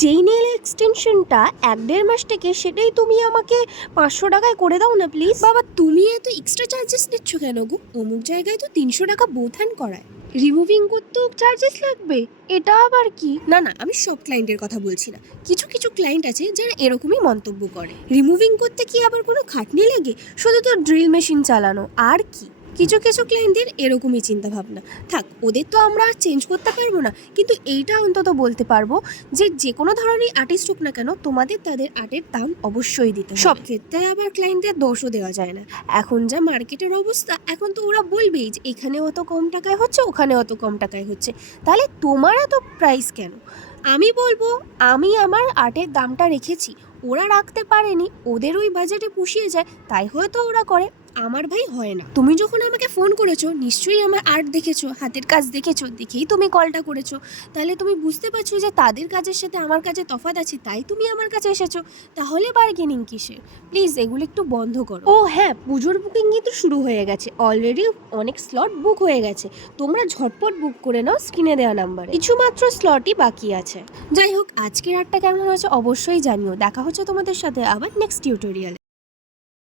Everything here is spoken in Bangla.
যেই নেল এক্সটেনশনটা 1-1.5 মাস থেকে, সেটাই তুমি আমাকে 500 টাকায় করে দাও না প্লিজ। বাবা, তুমি এত এক্সট্রা চার্জেস নিচ্ছ কেন গো? অমুক জায়গায় তো 300 টাকা বোথ হ্যান্ড করায়। রিমুভিং করতেও চার্জেস লাগবে? এটা আবার কি? না না, আমি সব ক্লায়েন্টের কথা বলছি না। কিছু কিছু ক্লায়েন্ট আছে যারা এরকমই মন্তব্য করে। রিমুভিং করতে কি আবার কোনো খাটনি লাগে? শুধু তো ড্রিল মেশিন চালানো, আর কি। কিছু কিছু ক্লায়েন্টদের এরকমই চিন্তাভাবনা। থাক, ওদের তো আমরা আর চেঞ্জ করতে পারবো না, কিন্তু এইটা অন্তত বলতে পারবো যে কোনো ধরনের আর্টিস্ট হোক না কেন, তোমাদের তাদের আর্টের দাম অবশ্যই দিতে হবে। সব ক্ষেত্রে আবার ক্লায়েন্টদের দোষও দেওয়া যায় না। এখন যা মার্কেটের অবস্থা, এখন তো ওরা বলবেই যে এখানে অত কম টাকায় হচ্ছে, ওখানে অত কম টাকায় হচ্ছে, তাহলে তোমার এত প্রাইস কেন? আমি বলবো, আমি আমার আর্টের দামটা রেখেছি, ওরা রাখতে পারেনি, ওদের ওই বাজেটে পুষিয়ে যায়, তাই হয়তো ওরা করে। আমার ভাই হয় না। তুমি যখন আমাকে ফোন করেছো, নিশ্চয়ই আমার আর্ট দেখেছো, হাতের কাজ দেখেছো, দেখেই তুমি কলটা করেছো। তাহলে তুমি বুঝতে পারছো যে তাদের কাজের সাথে আমার কাজে তফাৎ আছে, তাই তুমি আমার কাছে এসেছো। তাহলে বার্গেনিং কিসের? প্লিজ এগুলো একটু বন্ধ করো। ও হ্যাঁ, পুজোর বুকিং কিন্তু শুরু হয়ে গেছে, অলরেডি অনেক স্লট বুক হয়ে গেছে। তোমরা ঝটপট বুক করে নাও স্ক্রিনে দেওয়া নাম্বারে, কিছু মাত্র স্লটই বাকি আছে। যাই হোক, আজকের আর্টটা কেমন হয়েছে অবশ্যই জানিও। দেখা হচ্ছে তোমাদের সাথে আবার নেক্সট টিউটোরিয়ালে।